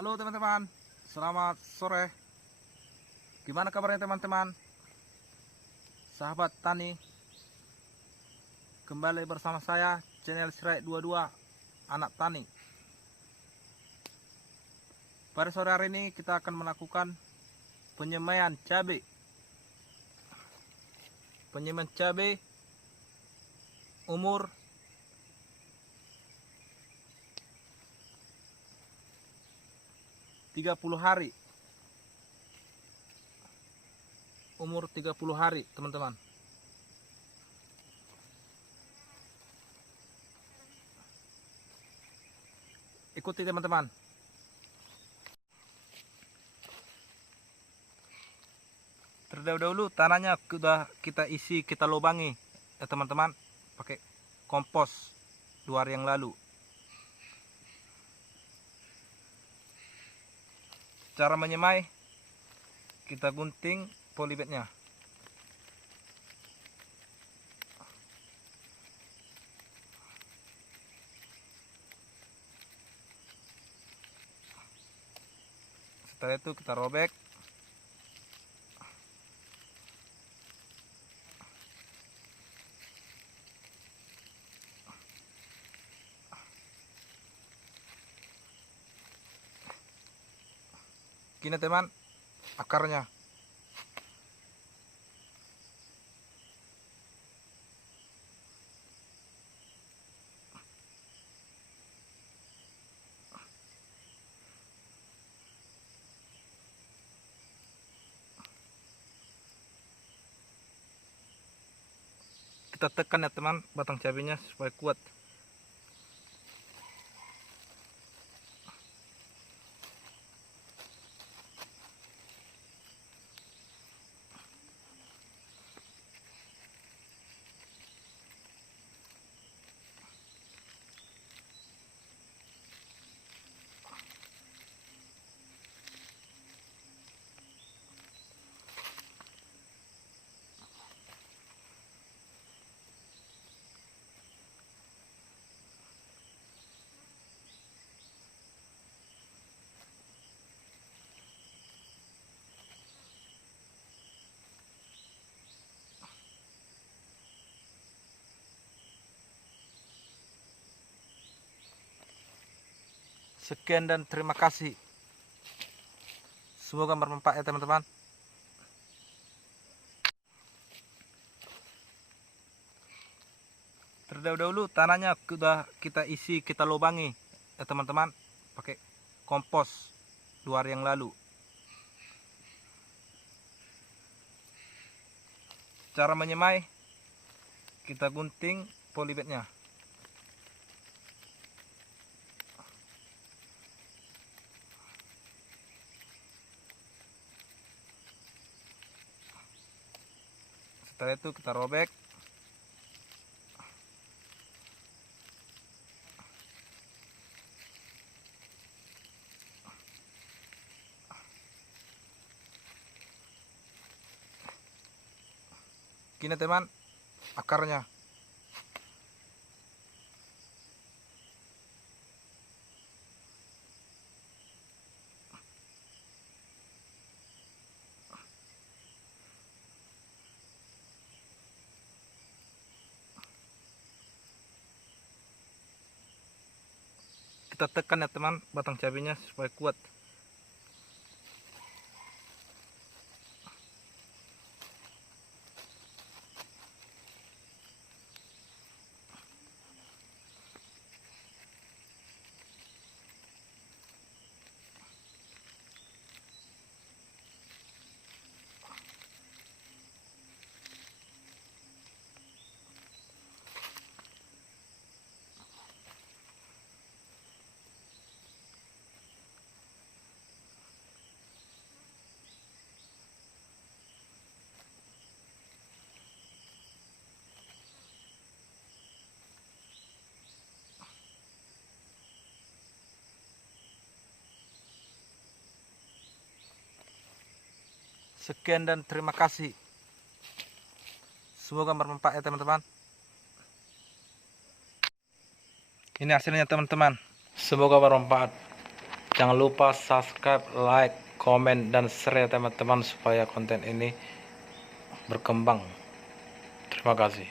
Halo teman-teman, selamat sore. Gimana kabarnya teman-teman? Sahabat tani, kembali bersama saya channel Serai 22 Anak Tani. Pada sore hari ini kita akan melakukan penyemaian cabai. Penyemaian cabai umur 30 hari. Umur 30 hari, teman-teman. Ikuti teman-teman. Terdahulu tanahnya sudah kita isi, kita lubangi ya teman-teman, pakai kompos 2 hari yang lalu. Cara menyemai, kita gunting polybagnya. Setelah itu kita robek. Gini teman, akarnya. Kita tekan ya teman, batang cabenya supaya kuat. Sekian dan terima kasih. Semoga bermanfaat ya teman-teman. Terdahulu tanahnya sudah kita isi, kita lubangi ya teman-teman, pakai kompos 2 hari yang lalu. Cara menyemai, kita gunting polybagnya. Setelah itu kita robek. Gini teman, akarnya. Kita tekan ya teman, batang cabenya supaya kuat. Sekian dan terima kasih. Semoga bermanfaat ya teman-teman. Ini hasilnya teman-teman. Semoga bermanfaat. Jangan lupa subscribe, like, komen, dan share ya teman-teman supaya konten ini berkembang. Terima kasih.